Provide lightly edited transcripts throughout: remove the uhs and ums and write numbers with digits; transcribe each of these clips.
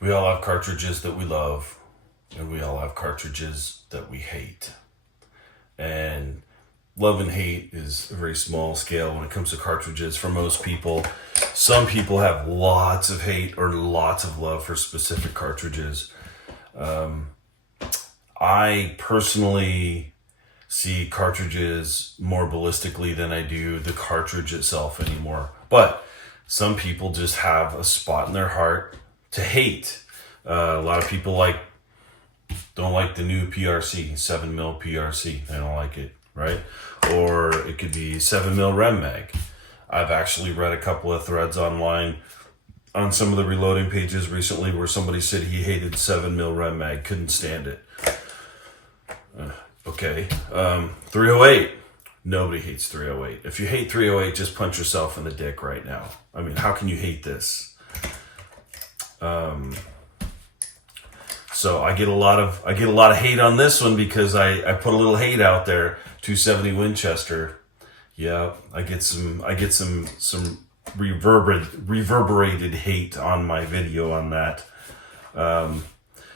We all have cartridges that we love, and we all have cartridges that we hate. And love and hate is a very small scale when it comes to cartridges for most people. Some people have lots of hate or lots of love for specific cartridges. I personally see cartridges more ballistically than I do the cartridge itself anymore. But some people just have a spot in their heart to hate. A lot of people don't like the new PRC, 7mm PRC. They don't like it, right? Or it could be 7mm Rem Mag. I've actually read a couple of threads online on some of the reloading pages recently where somebody said he hated 7mm Rem Mag, couldn't stand it. Okay. 308. Nobody hates 308. If you hate 308, just punch yourself in the dick right now. I mean, how can you hate this? So I get a lot of hate on this one because I put a little hate out there. 270 Winchester. Yeah, I get some reverberated hate on my video on that.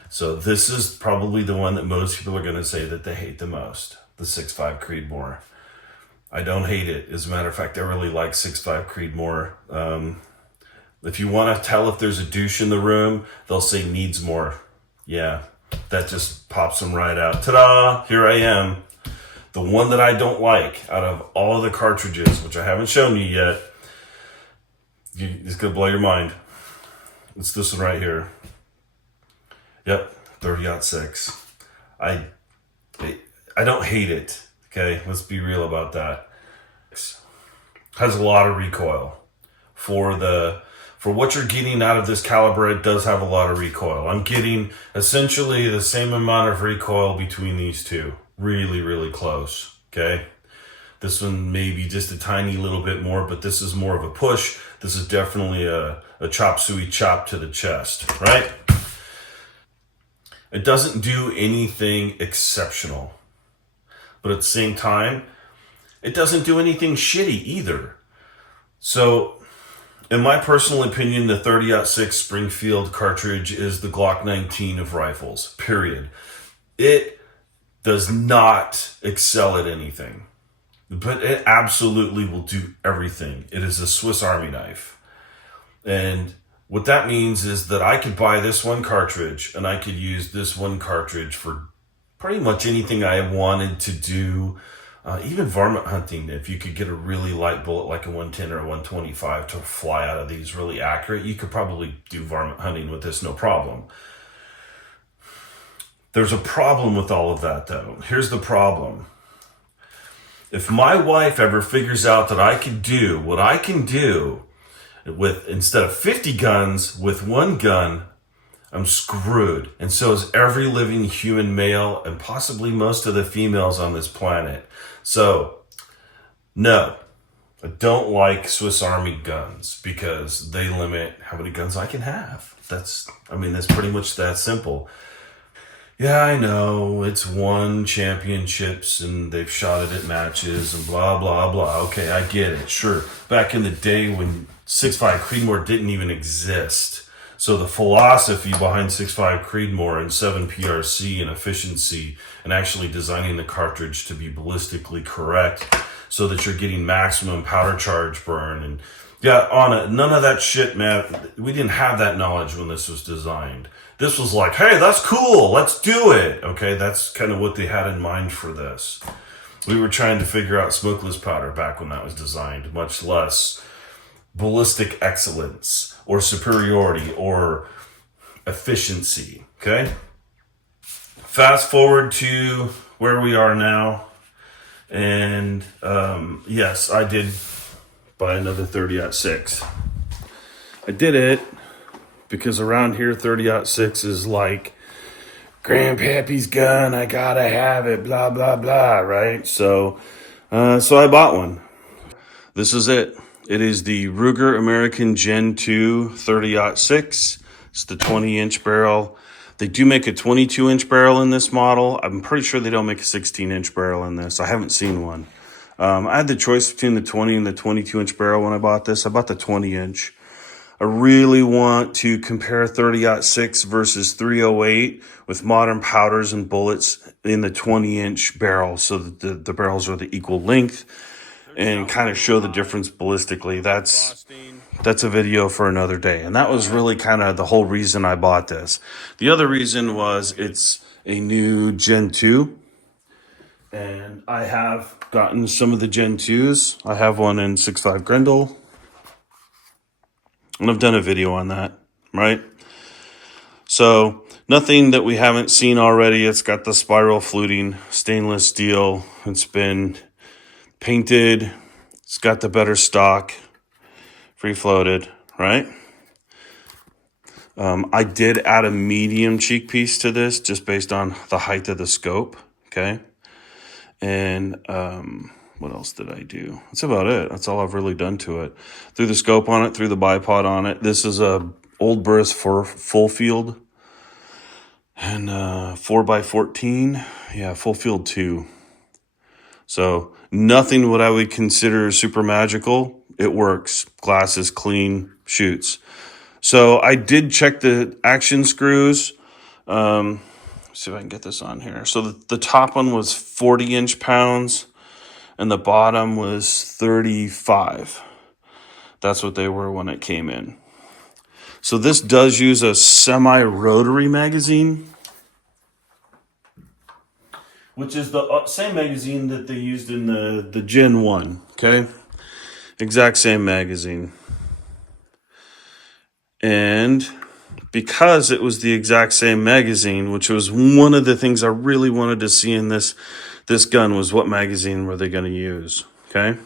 So this is probably the one that most people are going to say that they hate the most, the 6.5 Creedmoor. I don't hate it. As a matter of fact, I really like 6.5 Creedmoor. If you want to tell if there's a douche in the room, they'll say needs more. Yeah, that just pops them right out. Ta-da! Here I am. The one that I don't like out of all of the cartridges, which I haven't shown you yet, it's going to blow your mind. It's this one right here. Yep, 30-06. I don't hate it. Okay, let's be real about that. Has a lot of recoil for what you're getting out of this caliber. It does have a lot of recoil. I'm getting essentially the same amount of recoil between these two. Really, really close. Okay, this one maybe just a tiny little bit more, but this is more of a push. This is definitely a chop suey chop to the chest, right? It doesn't do anything exceptional, but at the same time, it doesn't do anything shitty either. So, in my personal opinion, the 30-06 Springfield cartridge is the Glock 19 of rifles, period. It does not excel at anything, but it absolutely will do everything. It is a Swiss Army knife. And what that means is that I could buy this one cartridge and I could use this one cartridge for pretty much anything I wanted to do. Even varmint hunting, if you could get a really light bullet like a 110 or a 125 to fly out of these really accurate, you could probably do varmint hunting with this, no problem. There's a problem with all of that though. Here's the problem. If my wife ever figures out that I can do what I can do with, instead of 50 guns, with one gun, I'm screwed. And so is every living human male and possibly most of the females on this planet. So, no, I don't like Swiss Army guns because they limit how many guns I can have. That's pretty much that simple. Yeah, I know, it's won championships and they've shot it at matches and blah, blah, blah. Okay, I get it, sure. Back in the day when 6.5 Creedmoor didn't even exist. So the philosophy behind 6.5 Creedmoor and 7 PRC and efficiency and actually designing the cartridge to be ballistically correct so that you're getting maximum powder charge burn and none of that shit, man. We didn't have that knowledge when this was designed. This was like, hey, that's cool, let's do it. Okay, that's kind of what they had in mind for this. We were trying to figure out smokeless powder back when that was designed, much less ballistic excellence or superiority or efficiency. Okay, fast forward to where we are now, and yes, I did buy another 30-06. I did it because around here 30-06 is like Grandpappy's gun, I gotta have it, blah blah blah, right? So I bought one. This is it. It is the Ruger American Gen 2 30-06. It's the 20-inch barrel. They do make a 22-inch barrel in this model. I'm pretty sure they don't make a 16-inch barrel in this. I haven't seen one. I had the choice between the 20 and the 22-inch barrel when I bought this. I bought the 20-inch. I really want to compare 30-06 versus 308 with modern powders and bullets in the 20-inch barrel, so that the barrels are the equal length, and kind of show the difference ballistically. That's a video for another day. And that was really kind of the whole reason I bought this. The other reason was it's a new Gen 2. And I have gotten some of the Gen 2s. I have one in 6.5 Grendel. And I've done a video on that, right? So nothing that we haven't seen already. It's got the spiral fluting, stainless steel. It's been painted. It's got the better stock, free floated, right? I did add a medium cheek piece to this just based on the height of the scope, okay? And what else did I do? That's about it. That's all I've really done to it. Threw the scope on it, threw the bipod on it. This is a Old Burris for full field. And 4x14. Yeah, full field 2. So nothing what I would consider super magical. It works. Glass is clean, shoots. So I did check the action screws. See if I can get this on here. So the top one was 40 inch pounds and the bottom was 35. That's what they were when it came in. So this does use a semi-rotary magazine, which is the same magazine that they used in the Gen 1, okay? Exact same magazine. And because it was the exact same magazine, which was one of the things I really wanted to see in this gun, was what magazine were they going to use, okay?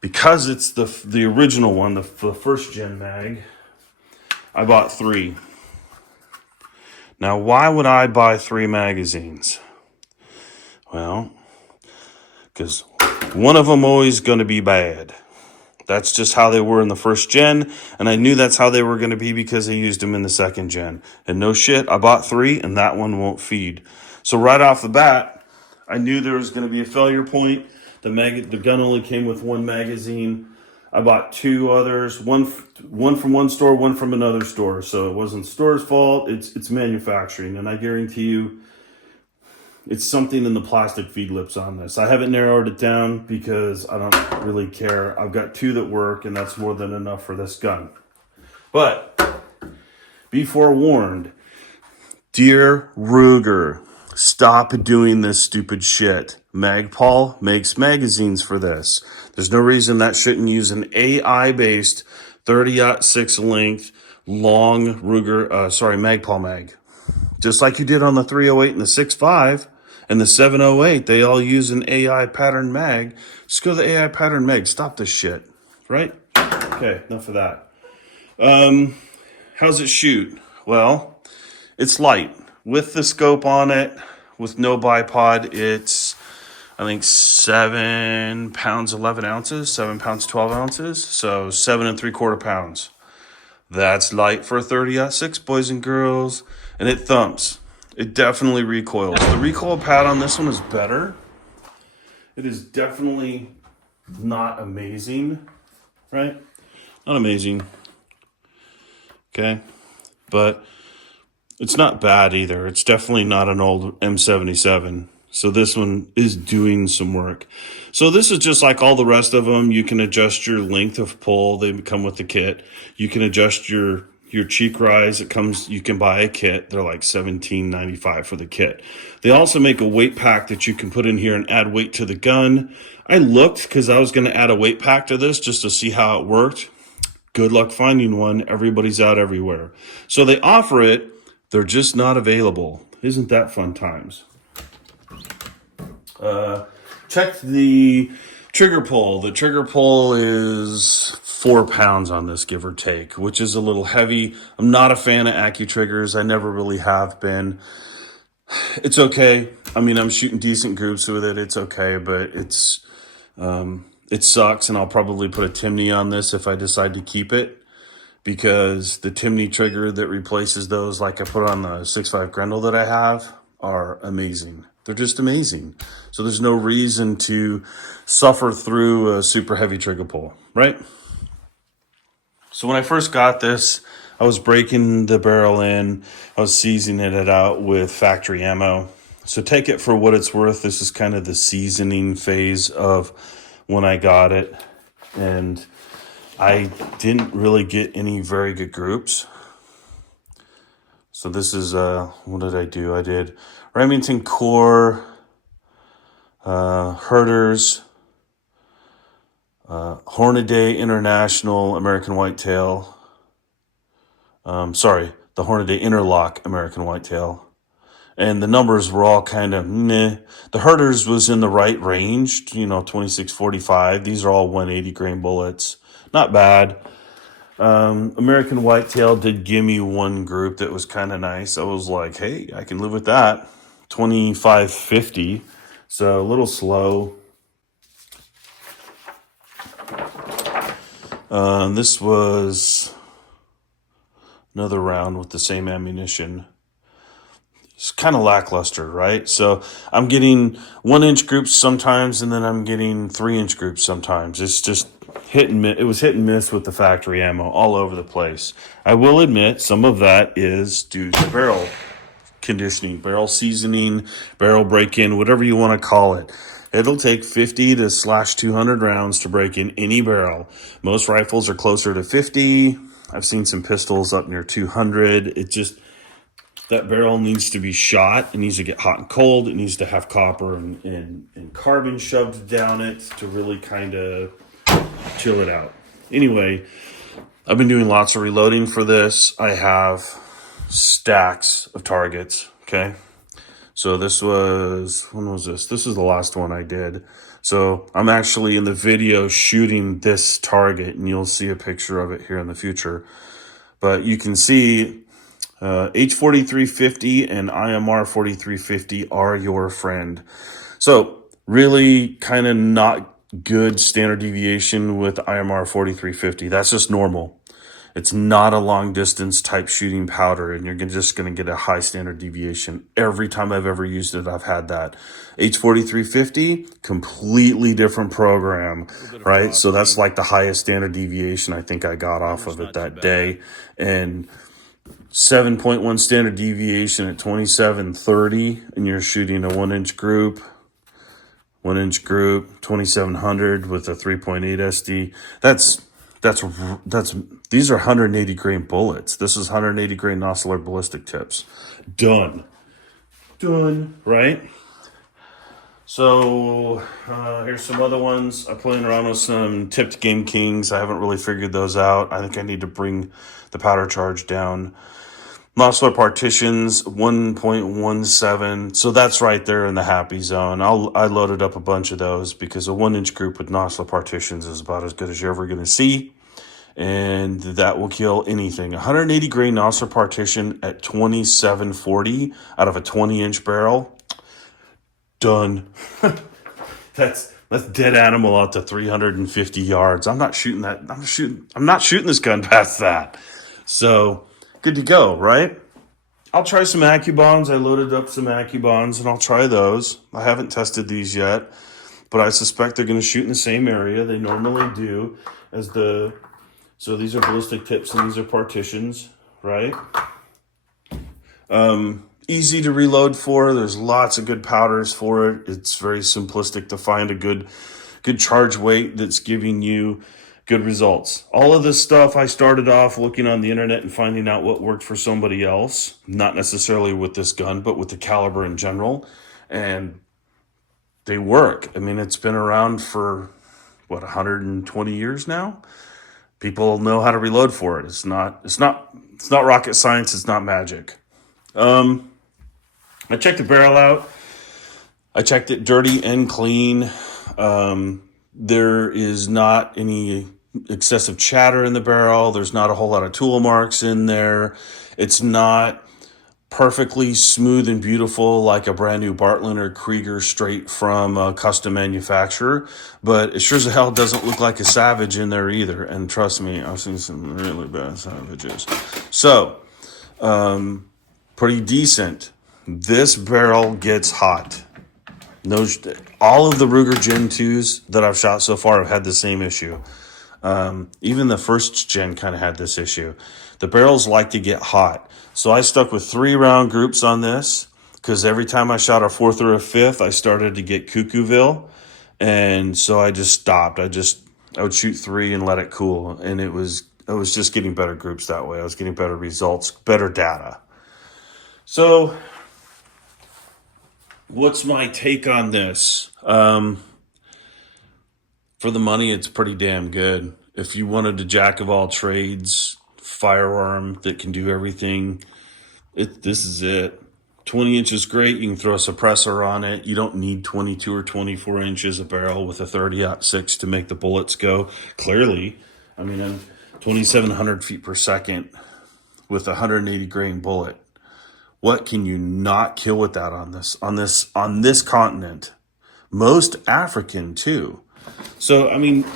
Because it's the original one, the first gen mag, I bought 3. Now, why would I buy 3 magazines? Well, because one of them always going to be bad. That's just how they were in the first gen, and I knew that's how they were going to be because they used them in the second gen. And no shit, I bought 3, and that one won't feed. So right off the bat, I knew there was going to be a failure point. The gun only came with 1 magazine. I bought 2 others, one from one store, one from another store. So it wasn't the store's fault. It's manufacturing, and I guarantee you, it's something in the plastic feed lips on this. I haven't narrowed it down because I don't really care. I've got 2 that work, and that's more than enough for this gun. But be forewarned, dear Ruger, stop doing this stupid shit. Magpul makes magazines for this. There's no reason that shouldn't use an AI-based 30-06 length long Magpul mag. Just like you did on the 308 and the 6.5. And the 708, they all use an AI pattern mag. Just go to the AI pattern mag. Stop this shit. Right? Okay, enough of that. How's it shoot? Well, it's light. With the scope on it, with no bipod, it's, I think, 7 pounds 11 ounces, 7 pounds 12 ounces. So 7 3/4 pounds. That's light for a 30-06, boys and girls. And it thumps. It definitely recoils. The recoil pad on this one is better. It is definitely not amazing, right? Not amazing. Okay. But it's not bad either. It's definitely not an old M77. So this one is doing some work. So this is just like all the rest of them. You can adjust your length of pull. They come with the kit. You can adjust your cheek rise. You can buy a kit. They're like $17.95 for the kit. They also make a weight pack that you can put in here and add weight to the gun. I looked because I was going to add a weight pack to this just to see how it worked. Good luck finding one. Everybody's out everywhere. So they offer it. They're just not available. Isn't that fun times? Check the trigger pull. The trigger pull is 4 pounds on this, give or take, which is a little heavy. I'm not a fan of AccuTriggers. I never really have been. It's okay. I mean, I'm shooting decent groups with it. It's okay, but it sucks, and I'll probably put a Timney on this if I decide to keep it, because the Timney trigger that replaces those, like I put on the 6.5 Grendel that I have, are amazing. They're just amazing. So there's no reason to suffer through a super heavy trigger pull, right? So when I first got this, I was breaking the barrel in. I was seasoning it out with factory ammo. So take it for what it's worth. This is kind of the seasoning phase of when I got it. And I didn't really get any very good groups. So this is, what did I do? I did Remington Core, Herders, Hornaday International American Whitetail. The Hornaday Interlock American Whitetail. And the numbers were all kind of meh. The Herders was in the right range, 2645. These are all 180 grain bullets. Not bad. American Whitetail did give me one group that was kind of nice. I was like, hey, I can live with that. 2550. So a little slow. This was another round with the same ammunition. It's kind of lackluster, right? So I'm getting 1-inch groups sometimes, and then I'm getting 3-inch groups sometimes. It's just hit and miss. It was hit and miss with the factory ammo all over the place. I will admit some of that is due to barrel conditioning, barrel seasoning, barrel break-in, whatever you want to call it. It'll take 50 to slash 200 rounds to break in any barrel. Most rifles are closer to 50. I've seen some pistols up near 200. That barrel needs to be shot. It needs to get hot and cold. It needs to have copper and carbon shoved down it to really kind of chill it out. Anyway, I've been doing lots of reloading for this. I have stacks of targets, okay? So when was this? This is the last one I did. So I'm actually in the video shooting this target, and you'll see a picture of it here in the future. But you can see H4350 and IMR 4350 are your friend. So really kind of not good standard deviation with IMR 4350. That's just normal. It's not a long distance type shooting powder, and you're just going to get a high standard deviation. Every time I've ever used it, I've had that. H4350, completely different program, right? So that's like the highest standard deviation I think I got off of it that day. And 7.1 standard deviation at 2730, and you're shooting a 1-inch group, 2700 with a 3.8 SD. These are 180 grain bullets. This is 180 grain Nosler ballistic tips. Done, right? So here's some other ones. I'm playing around with some tipped Game Kings. I haven't really figured those out. I think I need to bring the powder charge down. Nosler partitions 1.17. So that's right there in the happy zone. I loaded up a bunch of those because a 1-inch group with Nosler partitions is about as good as you're ever going to see. And that will kill anything. 180 grain Nosler partition at 2740 out of a 20-inch barrel. Done. That's dead animal out to 350 yards. I'm not shooting that. I'm not shooting this gun past that. So good to go, right? I'll try some AccuBonds. I loaded up some AccuBonds, and I'll try those. I haven't tested these yet, but I suspect they're going to shoot in the same area. They normally do. So these are ballistic tips, and these are partitions, right? Easy to reload for. There's lots of good powders for it. It's very simplistic to find a good charge weight that's giving you good results. All of this stuff I started off looking on the internet and finding out what worked for somebody else, not necessarily with this gun, but with the caliber in general, and they work. I mean, it's been around for 120 years now. People know how to reload for it. It's not rocket science. It's not magic. I checked the barrel out. I checked it dirty and clean. There is not any excessive chatter in the barrel. There's not a whole lot of tool marks in there. It's not perfectly smooth and beautiful like a brand new Bartlett or Krieger straight from a custom manufacturer, but it sure as hell doesn't look like a Savage in there either. And trust me, I've seen some really bad Savages. So, pretty decent. This barrel gets hot. All of the Ruger Gen 2s that I've shot so far have had the same issue. Even the first gen kind of had this issue. The barrels like to get hot. So I stuck with 3-round groups on this because every time I shot a fourth or a fifth, I started to get Cuckooville. And so I just stopped. I would shoot 3 and let it cool. And I was just getting better groups that way. I was getting better results, better data. So what's my take on this? For the money, it's pretty damn good. If you wanted a jack of all trades firearm that can do everything, this is it. 20 inches great. You can throw a suppressor on it. You don't need 22 or 24 inches of barrel with a 30-06 to make the bullets go. Clearly, I mean, 2,700 feet per second with a 180 grain bullet. What can you not kill with that on this continent? Most African too. So, I mean,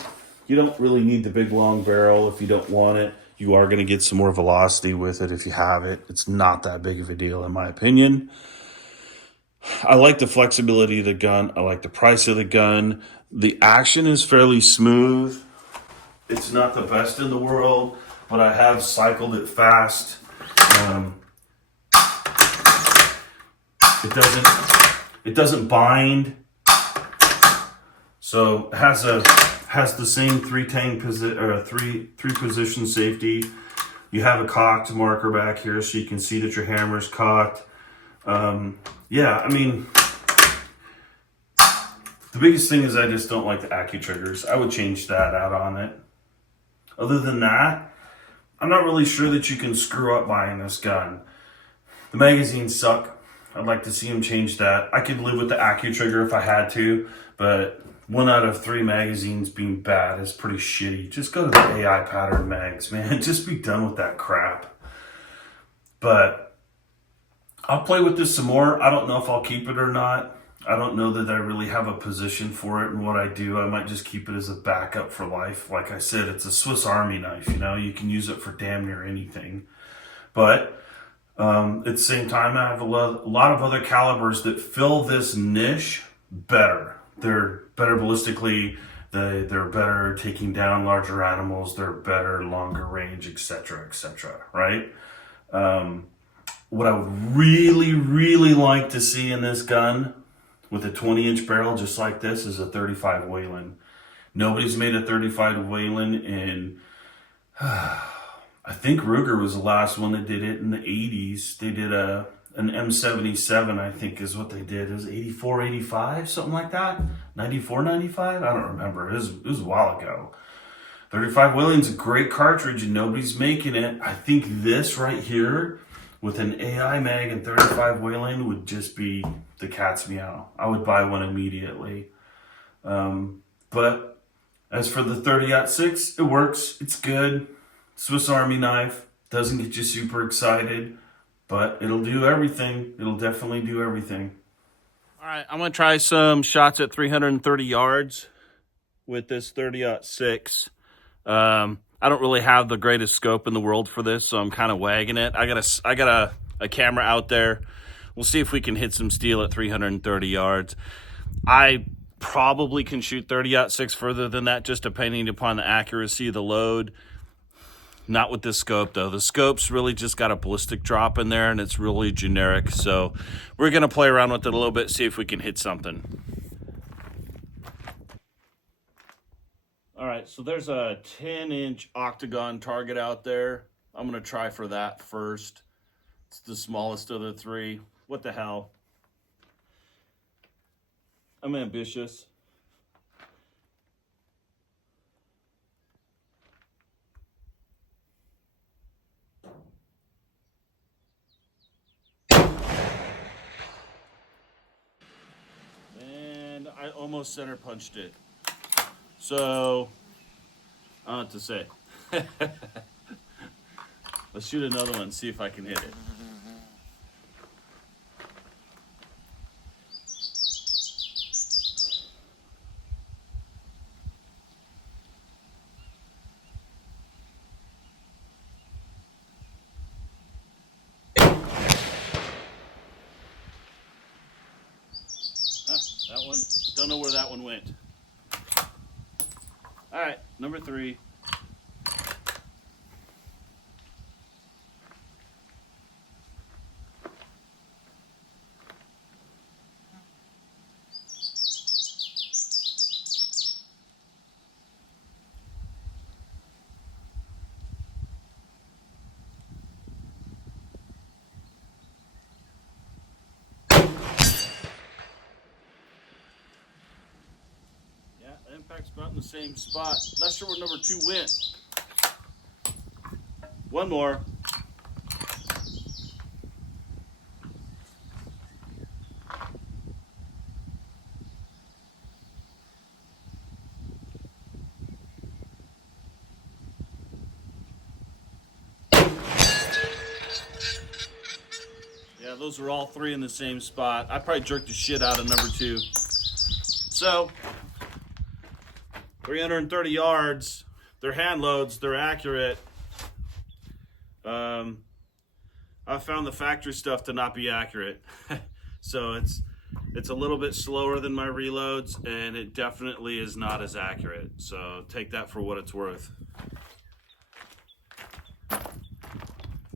you don't really need the big long barrel if you don't want it. You are going to get some more velocity with it if you have it. It's not that big of a deal, in my opinion. I like the flexibility of the gun. I like the price of the gun. The action is fairly smooth. It's not the best in the world, but I have cycled it fast. It doesn't bind. So it has the same three position safety. You have a cocked marker back here so you can see that your hammer's cocked. Yeah, I mean, the biggest thing is I just don't like the AccuTriggers. I would change that out on it. Other than that, I'm not really sure that you can screw up buying this gun. The magazines suck. I'd like to see them change that. I could live with the AccuTrigger if I had to, but 1 out of 3 magazines being bad is pretty shitty. Just go to the AI pattern mags, man. Just be done with that crap. But I'll play with this some more. I don't know if I'll keep it or not. I don't know that I really have a position for it and what I do. I might just keep it as a backup for life. Like I said, it's a Swiss Army knife, you know. You can use it for damn near anything. But at the same time, I have a lot of other calibers that fill this niche better. They're better ballistically, they're better taking down larger animals, they're better longer range, etc., right? What I would really, really like to see in this gun with a 20-inch barrel just like this is a 35 Whelen. Nobody's made a 35 Whelen in... I think Ruger was the last one that did it in the 80s. They did an M77, I think is what they did. It was 84, 85, something like that. 94, 95? I don't remember. It was a while ago. 35 Whelen's a great cartridge and nobody's making it. I think this right here with an AI mag and 35 Whelen would just be the cat's meow. I would buy one immediately. But as for the 30-06, it works. It's good. Swiss Army knife. Doesn't get you super excited, but it'll do everything. It'll definitely do everything. All right, I'm going to try some shots at 330 yards with this 30-06. I don't really have the greatest scope in the world for this, so I'm kind of wagging it. I got a camera out there. We'll see if we can hit some steel at 330 yards. I probably can shoot 30-06 further than that, just depending upon the accuracy of the load. Not with this scope, though. The scope's really just got a ballistic drop in there, and it's really generic. So we're going to play around with it a little bit, see if we can hit something. All right, so there's a 10-inch octagon target out there. I'm going to try for that first. It's the smallest of the 3. What the hell? I'm ambitious. And I almost center punched it. So, I don't know what to say. Let's shoot another one, see if I can hit it. That one, don't know where that one went. All right, number 3. track's about in the same spot. Not sure where number 2 went. One more. Yeah, those are all 3 in the same spot. I probably jerked the shit out of number 2. So, 330 yards. They're hand loads. They're accurate. I found the factory stuff to not be accurate. So it's a little bit slower than my reloads, and it definitely is not as accurate. So take that for what it's worth.